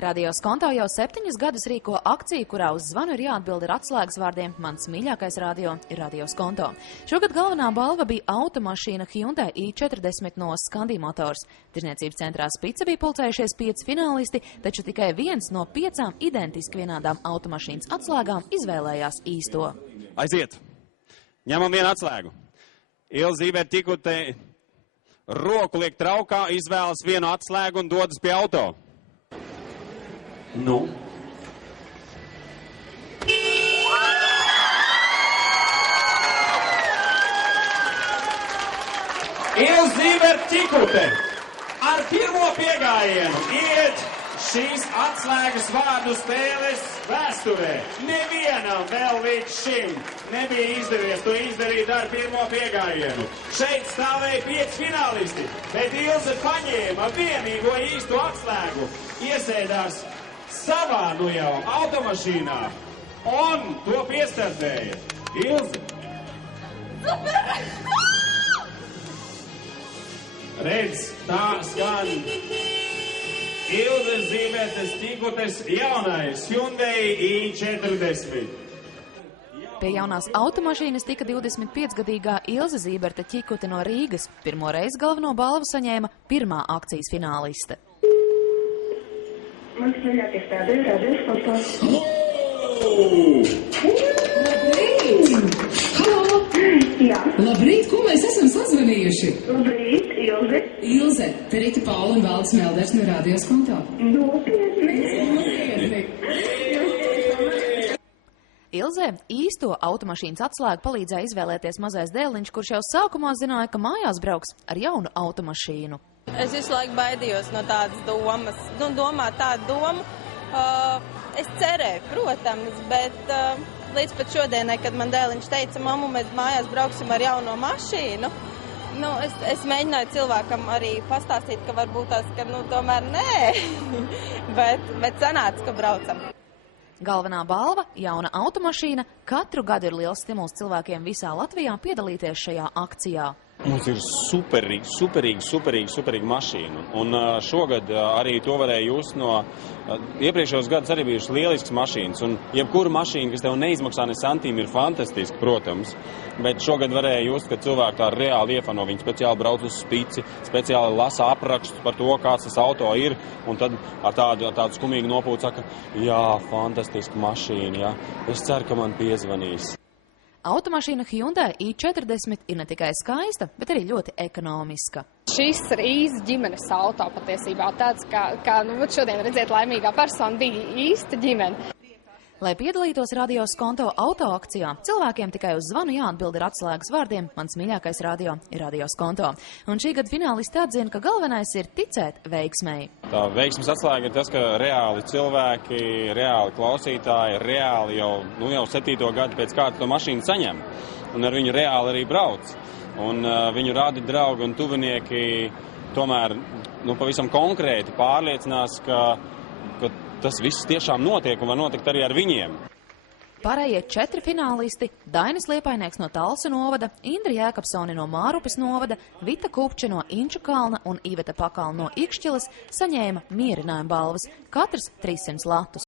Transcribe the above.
Radio Skonto jau 7 gadus rīko akciju, kurā uz zvanu ir jāatbild ar atslēgas vārdiem "Mans mīļākais radio ir Radio Skonto". Šogad galvenā balva bija automašīna Hyundai i40 no Scandi Motors. Tirniecības centrā Spice bija pulcējušies 5 finālisti, taču tikai viens no 5 identiski vienādām automašīnas atslēgām izvēlējās īsto. Aiziet! Ņemam vienu atslēgu. Ilze Zīberta Ķikute roku liek traukā, izvēlas vienu atslēgu un dodas pie auto. Nu? Ilze Zīberta Ķikute ar pirmo piegājienu iet šīs atslēgas vārdu spēles vēsturē. Nevienam vēl līdz šim nebija izdevies to izdarīt ar pirmo piegājienu. Šeit stāvēja 5 finālisti, bet Ilze paņēma vienīgo īsto atslēgu, iesēdās savā jau automašīnā un to piestartēja. Ilze! Redz, tā skan Ilze Zībertas Ķikutes jaunais Hyundai i40. Pie jaunās automašīnas tika 25-gadīgā Ilze Zīberta Ķikute no Rīgas. Pirmo reizi galveno balvu saņēma pirmā akcijas fināliste. Mans mīļākais radio ir Radio Skonto. Labrīt! Halo! Jā. Labrīt, ko mēs esam sazvanījuši? Labrīt, Ilze. Ilze, te Rita Paula un Valdis Melders no Radio Skonto. Nopietni. Ilzē īsto automašīnas atslēgu palīdzēja izvēlēties mazais dēliņš, kurš jau sākumā zināja, ka mājās brauks ar jaunu automašīnu. Es visu laiku baidījos no tādas domas. Domāt tādu domu, es cerēju, protams, bet līdz pat šodienai, kad man dēliņš teica, mammu, mēs mājās brauksim ar jauno mašīnu, es mēģināju cilvēkam arī pastāstīt, ka varbūt tās, ka tomēr nē, bet sanāca, ka braucam. Galvenā balva – jauna automašīna. Katru gadu ir liels stimuls cilvēkiem visā Latvijā piedalīties šajā akcijā. Mums ir superīga mašīna. Un šogad arī to varēja just no iepriekšējos gadus arī bijušas lieliskas mašīnas. Un jebkura mašīna, kas tev neizmaksā ne santīmu, ir fantastiska, protams. Bet šogad varēja just, ka cilvēki tā reāli iefano. Viņi speciāli brauc uz Spici, speciāli lasa aprakstus par to, kāds tas auto ir. Un tad ar tādu skumīgu nopūtu saka, jā, fantastiska mašīna, jā. Es ceru, ka man piezvanīs. Automašīna Hyundai i40 ir ne tikai skaista, bet arī ļoti ekonomiska. Šis ir īsts ģimenes auto patiesībā. Tāds, kā šodien redzēt laimīgā persona bija īsta ģimene. Lai piedalītos Radio Skonto auto akcijā, cilvēkiem tikai uz zvanu jāatbild ar atslēgas vārdiem "Mans mīļākais radio ir Radio Skonto". Un šī gada finālisti atzina, ka galvenais ir ticēt veiksmei. Tā veiksmes atslēga ir tas, ka reāli cilvēki, reāli klausītāji, reāli jau 7. gadu pēc kārtas to mašīnu saņem. Un ar viņu reāli arī brauc. Un viņu radi draugi un tuvinieki tomēr pavisam konkrēti pārliecinās, ka tas viss tiešām notiek un var notikt arī ar viņiem. Pārējie 4 finālisti – Dainis Liepainieks no Talsu novada, Indra Jēkabsone no Mārupes novada, Vita Kupče no Inču kalna un Iveta Pakalna no Ikšķiles – saņēma mierinājumu balvas, katrs 300 latus.